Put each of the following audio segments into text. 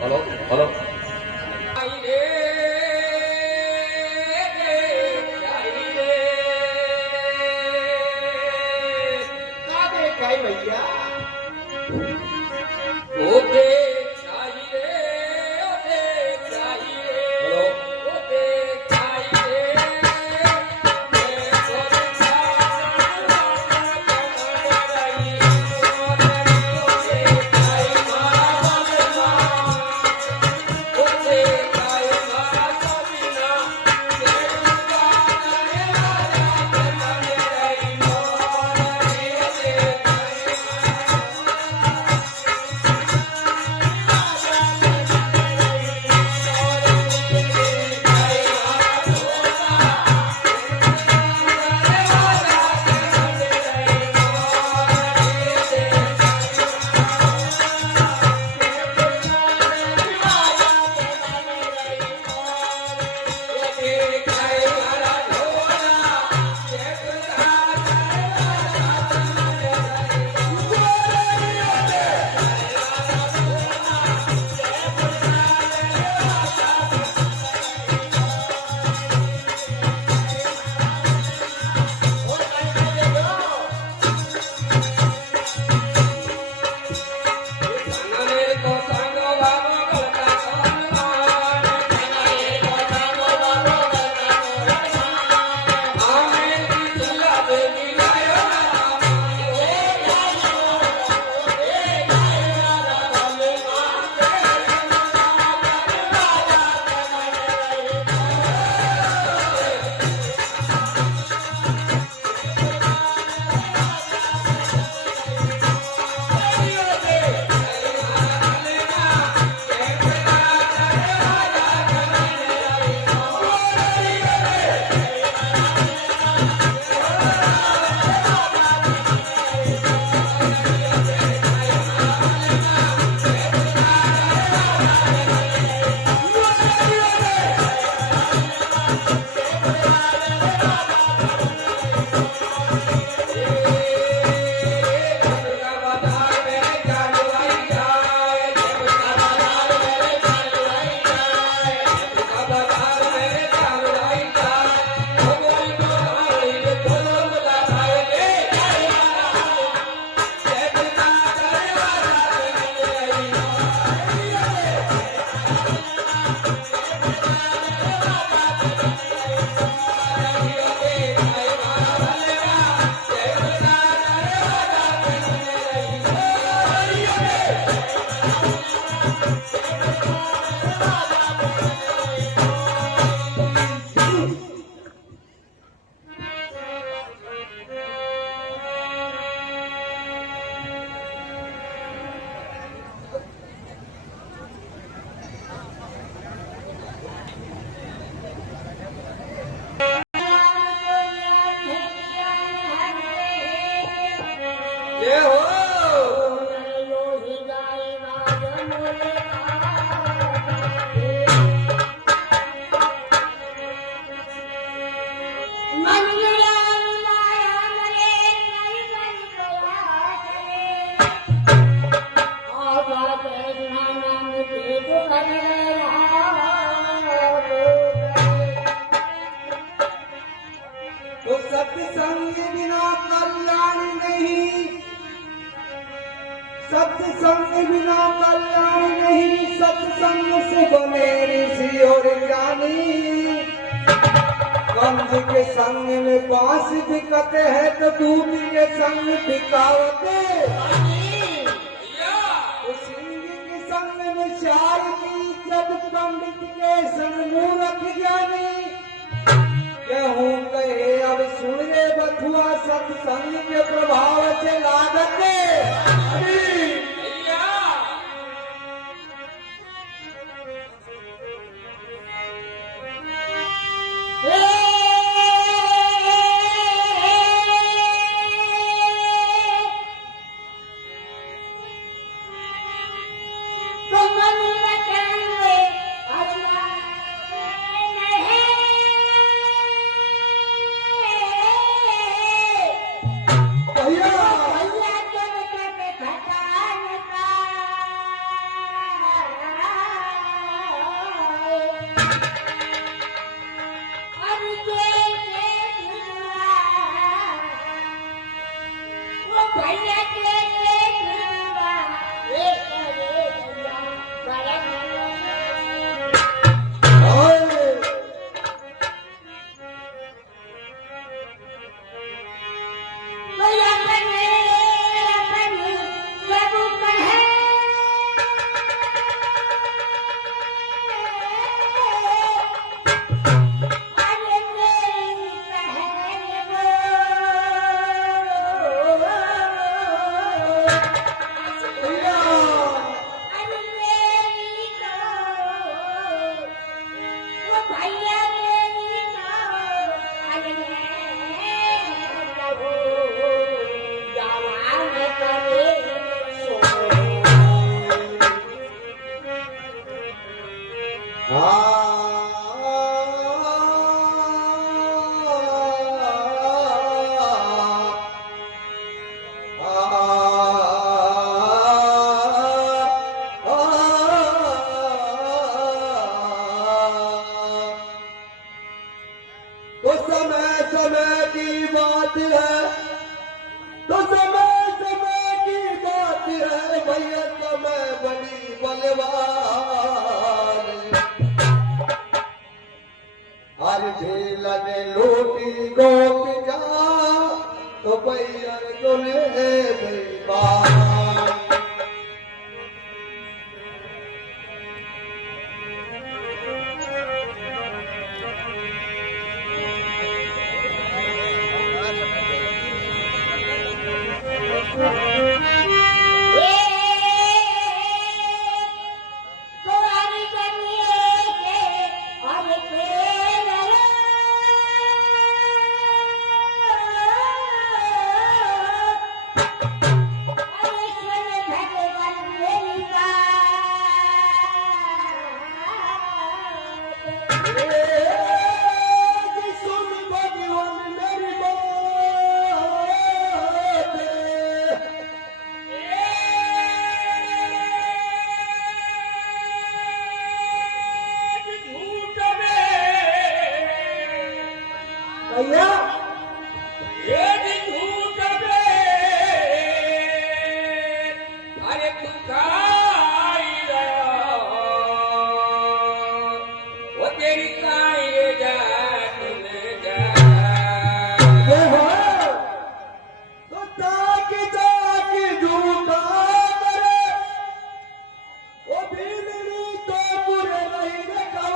Hello hello सत्संग बिना कल्याण नहीं, सत्संग बिना कल्याण नहीं, सत्संग से बने ऋषि और ज्ञानी। कंस के संग में बांस बिकते हैं तो दूध के संग बिकावते, तो सिंह के संग में चार की इज्जत, पंडित के संग मूर्ख ज्ञानी। कहूँ कहे अब सुन रे बथुआ, सत्संग के प्रभाव से लागते तो समय समय की बात है, तो समय समय की बात है भैया, समय बड़ी बलवान। हर ढील ने लूटी गोप जा, तो भैया तुने बेईमान। भैया ये झूठ बे, अरे तू खाई रहा, वो तेरी खाई जा तुम जा। तो ताकि झूठा करे, वो बिजली तो बुरे नहीं देखवा।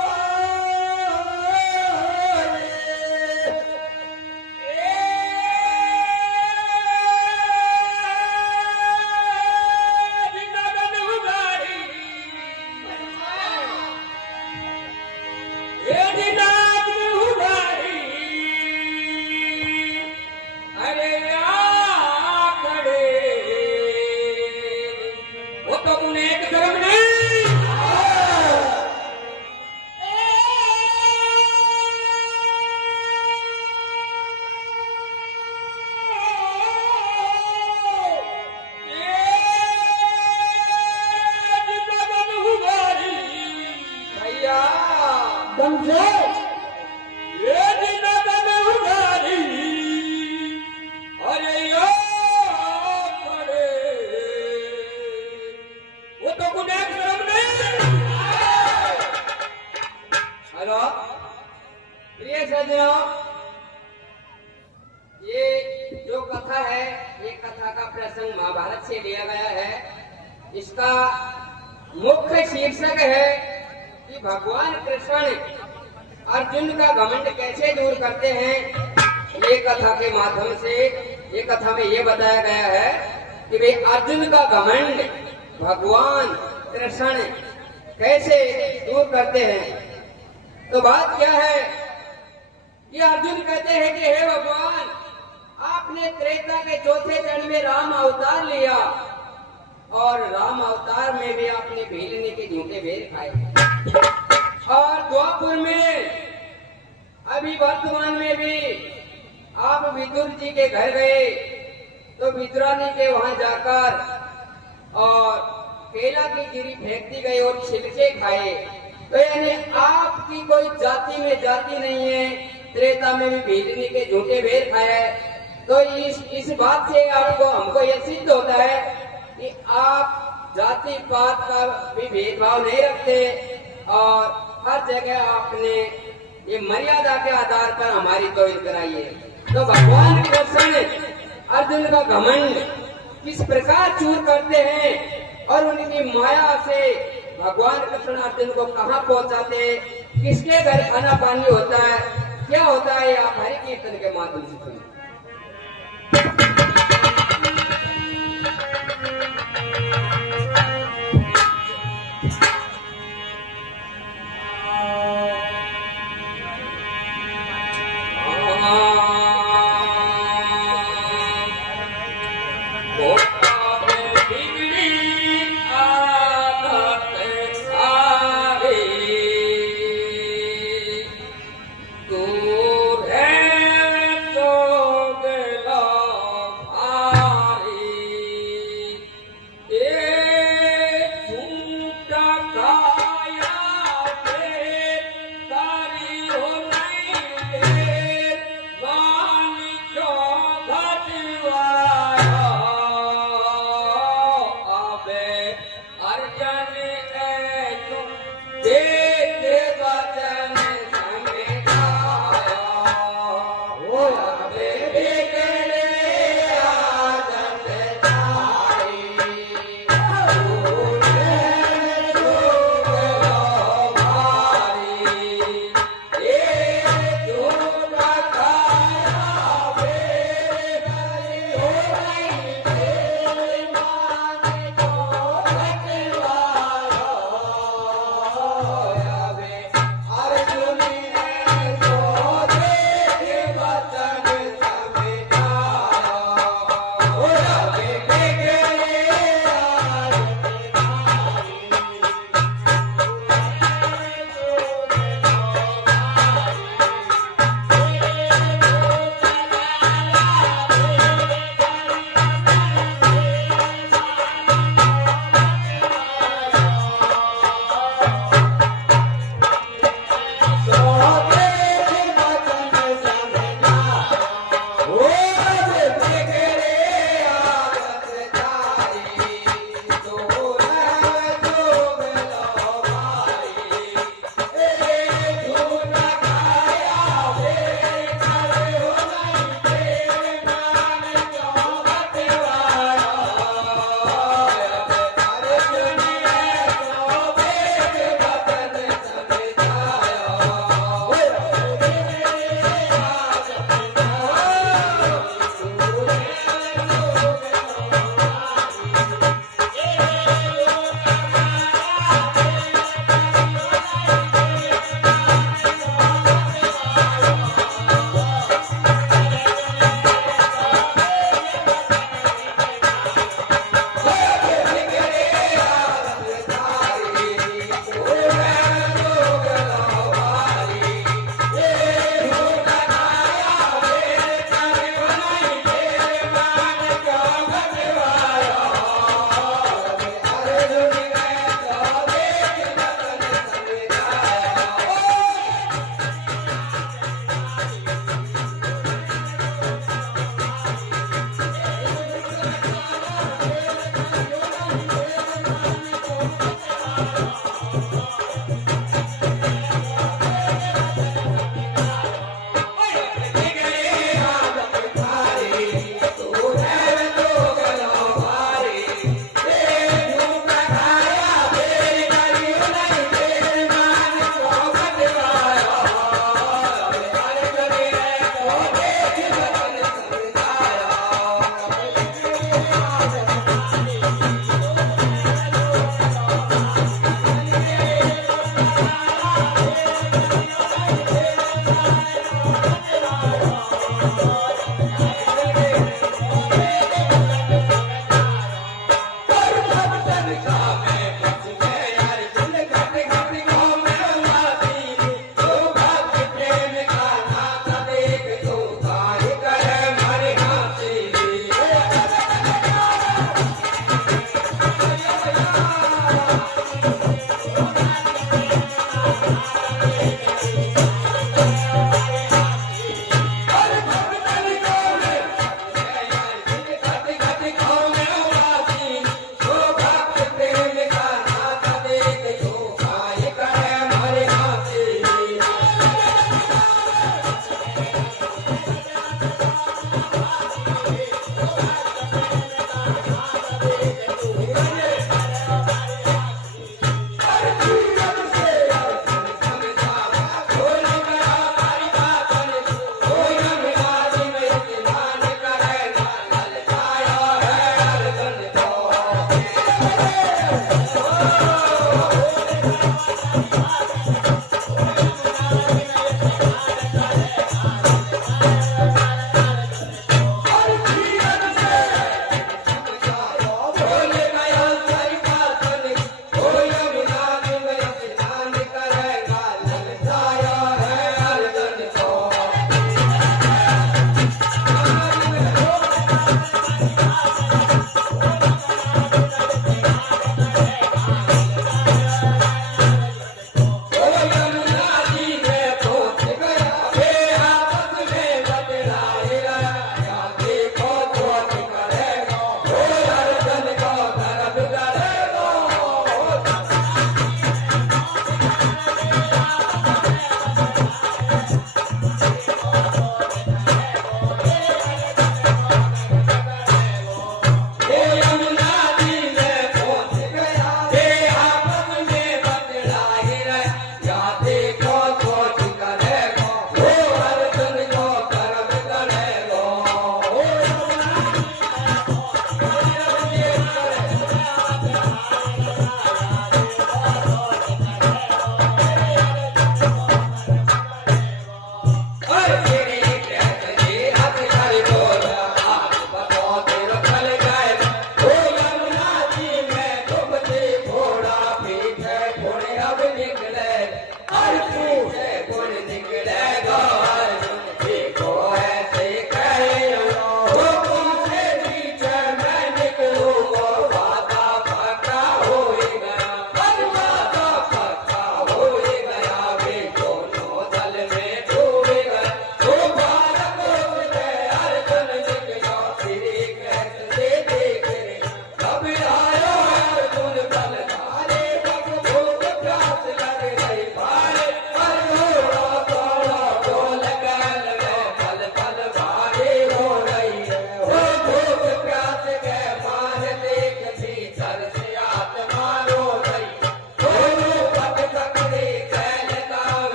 समझे? हेलो प्रिय सज्जनों, ये जो कथा है, ये कथा का प्रसंग महाभारत से लिया गया है। इसका मुख्य शीर्षक है कि भगवान कृष्ण अर्जुन का घमंड कैसे दूर करते हैं। ये कथा के माध्यम से, ये कथा में ये बताया गया है कि वे अर्जुन का घमंड भगवान कृष्ण कैसे दूर करते हैं। तो बात क्या है कि अर्जुन कहते हैं कि हे भगवान, आपने त्रेता के चौथे चरण में राम अवतार लिया और राम अवतार में भी आपने भीलने के झूठे बेर खाए, और द्वापुर में अभी वर्तमान में भी आप विदुर जी के घर गए तो विदुरानी के वहां जाकर और केला की गिरी फेंकती गई और छिलके खाए। तो यानी आपकी कोई जाति में जाति नहीं है, त्रेता में भी भीलनी के झूठे बेर खाए। तो इस बात से आपको हमको यह सिद्ध होता है कि आप जाति पात का भी भेदभाव नहीं रखते और हर जगह आपने ये मर्यादा के आधार पर हमारी तौहीद कराई है। तो भगवान कृष्ण अर्जुन का घमंड किस प्रकार चूर करते हैं और उनकी माया से भगवान कृष्ण अर्जुन को कहाँ पहुंचाते हैं, किसके घर खाना पानी होता है, क्या होता है, आप हरि कीर्तन के माध्यम से सुनिए।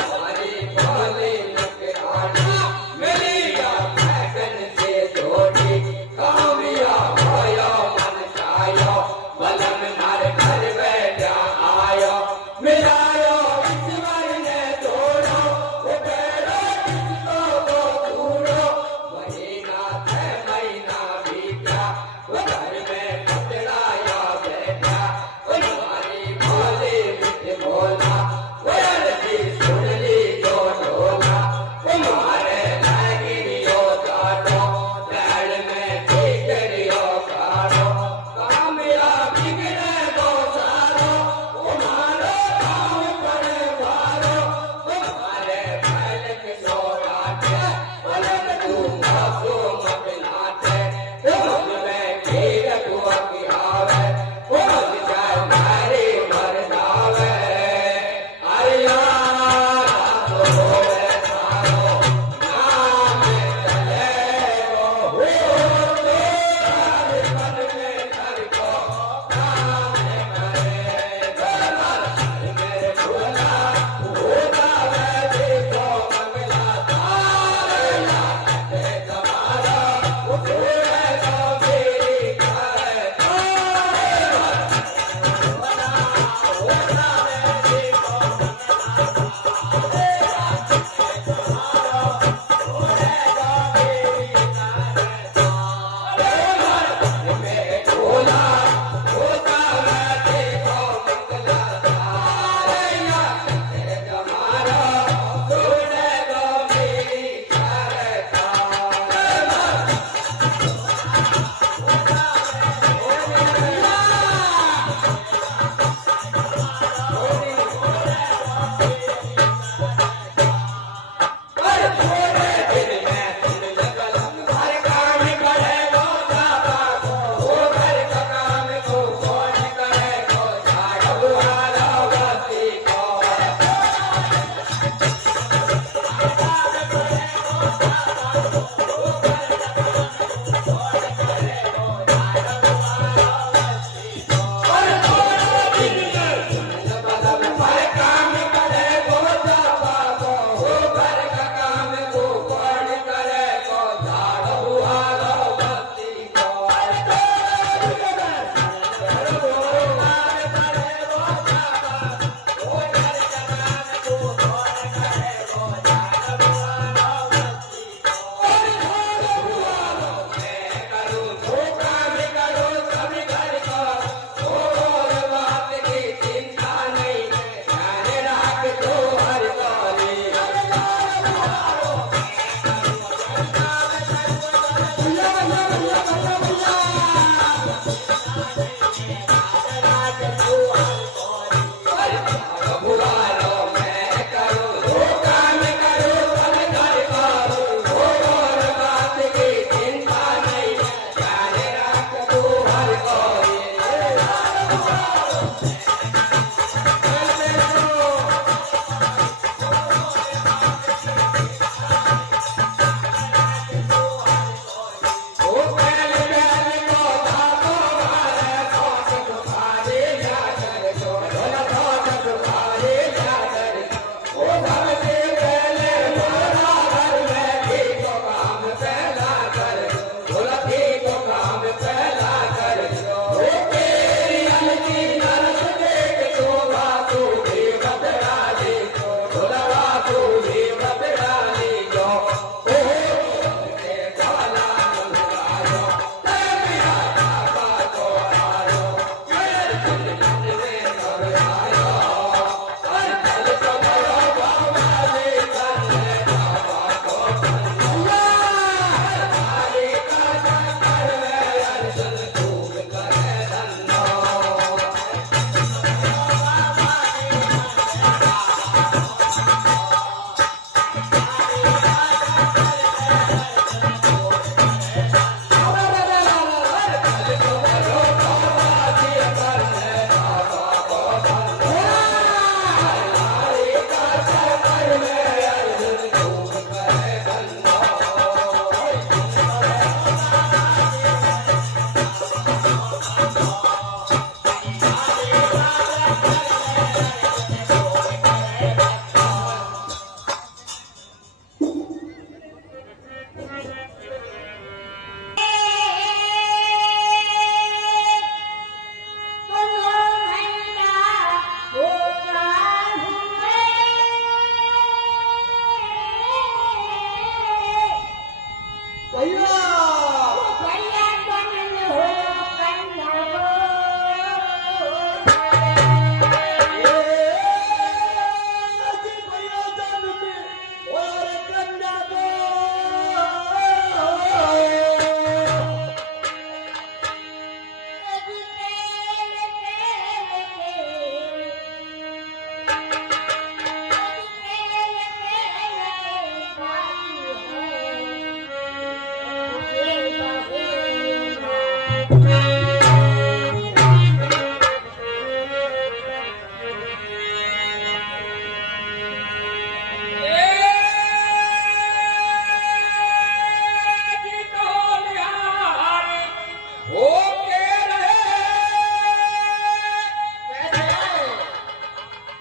हमारी भोली नौकरानी मिलिया फैशन से जोड़ी कामयाब होयो मन छायो बलम मार घर बैठा आयो मिलायो ईश्वर ने तोड़ो वो पैरो किसको वो दूरो महीना बीता वो घर में पकड़ाया बैठा वो हमारी भोली मिठ बोला वो अर्जी सुन ली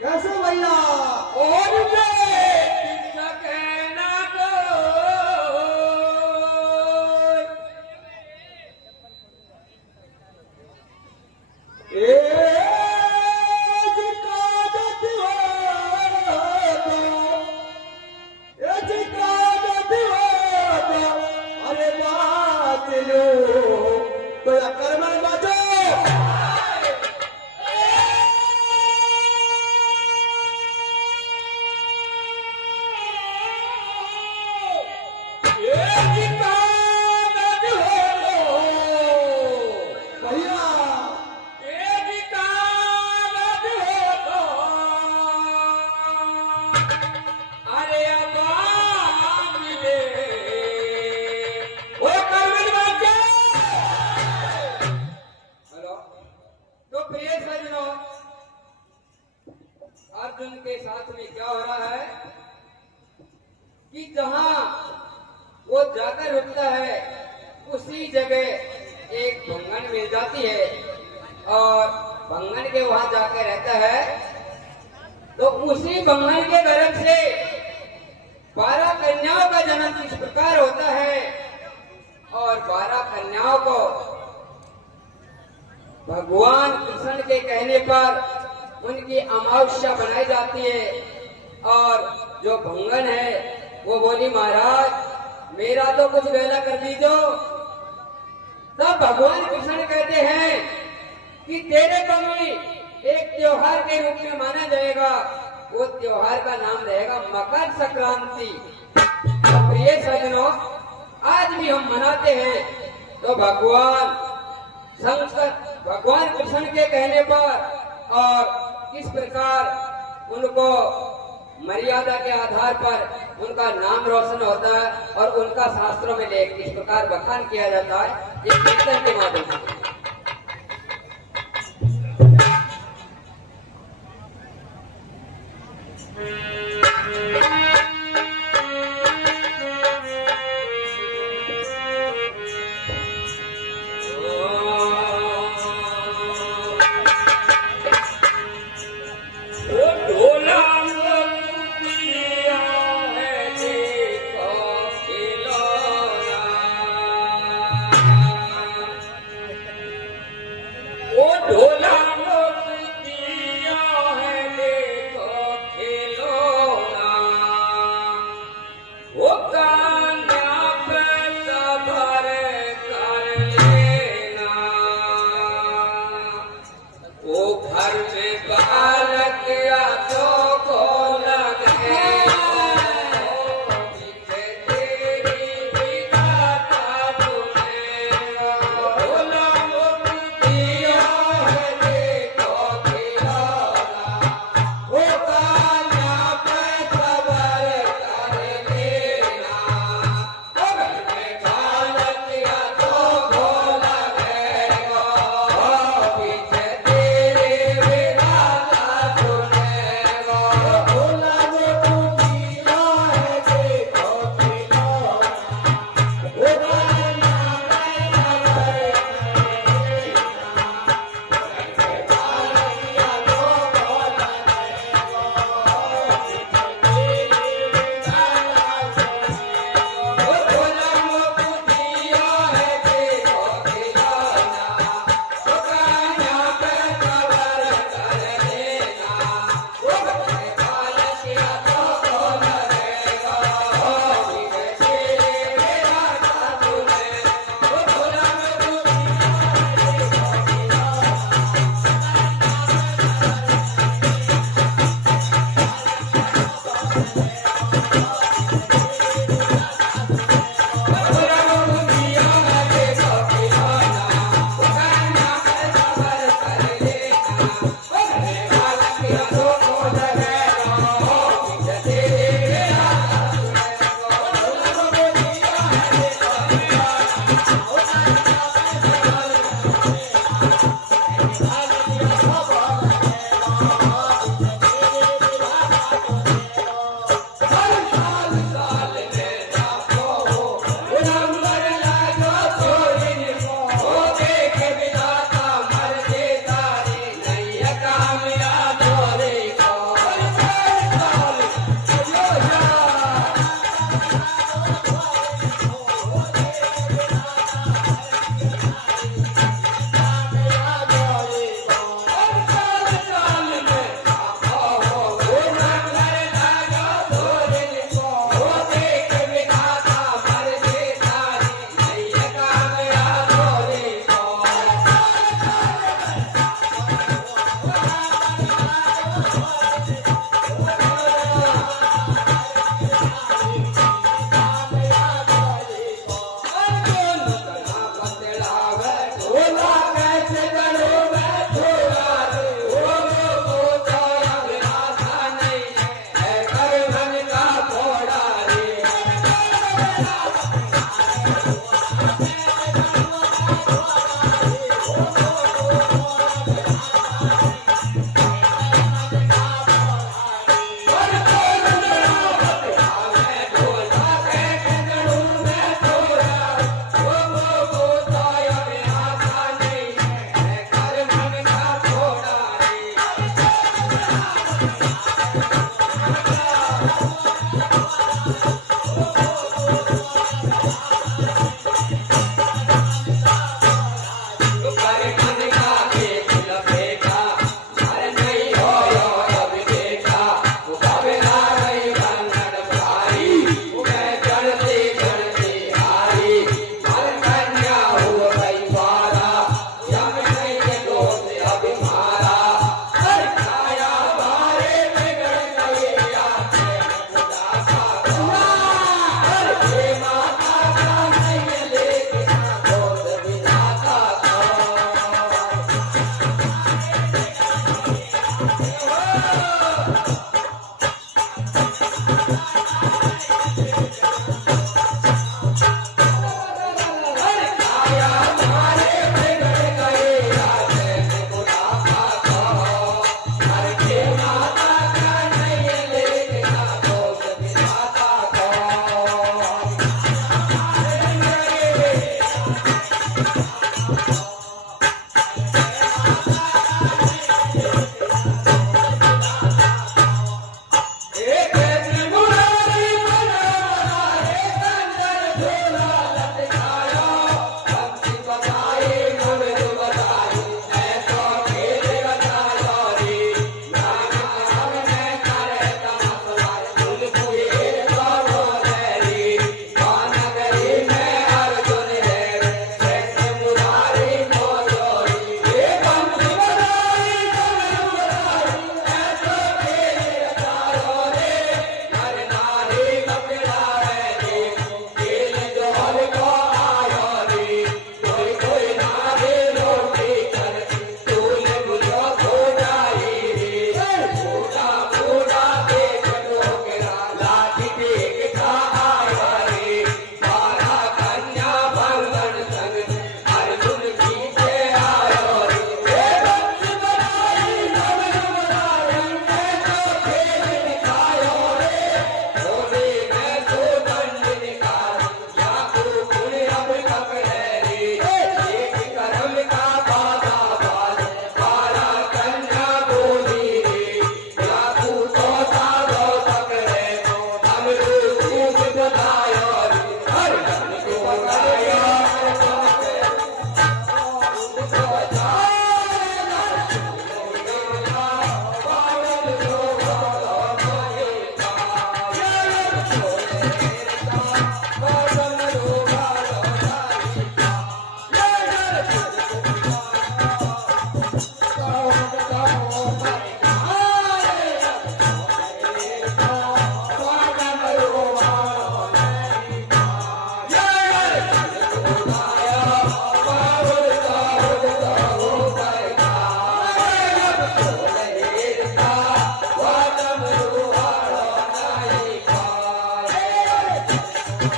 कैसे भैया? अरे बात लो तो कर्म बाजो। अर्जुन के साथ में क्या हो रहा है कि जहां वो जाकर रुकता है उसी जगह एक भंगन मिल जाती है और भंगन के वहां जाकर रहता है। तो उसी भंगन के गर्भ से 12 कन्याओं का जन्म इस प्रकार होता है और 12 कन्याओं को भगवान कृष्ण के कहने पर उनकी अमावस्या बनाई जाती है। और जो भंगन है वो बोली महाराज मेरा तो कुछ वेला कर दीजो। तब भगवान कृष्ण कहते हैं कि तेरे को भी एक त्योहार के रूप में माना जाएगा। वो त्योहार का नाम रहेगा मकर संक्रांति। प्रिय सज्जनों आज भी हम मनाते हैं। तो भगवान शंकर भगवान कृष्ण के कहने पर और किस प्रकार उनको मर्यादा के आधार पर उनका नाम रोशन होता है और उनका शास्त्रों में लेख किस प्रकार बखान किया जाता है ये कीर्तन के माध्यम से।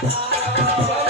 Thank you.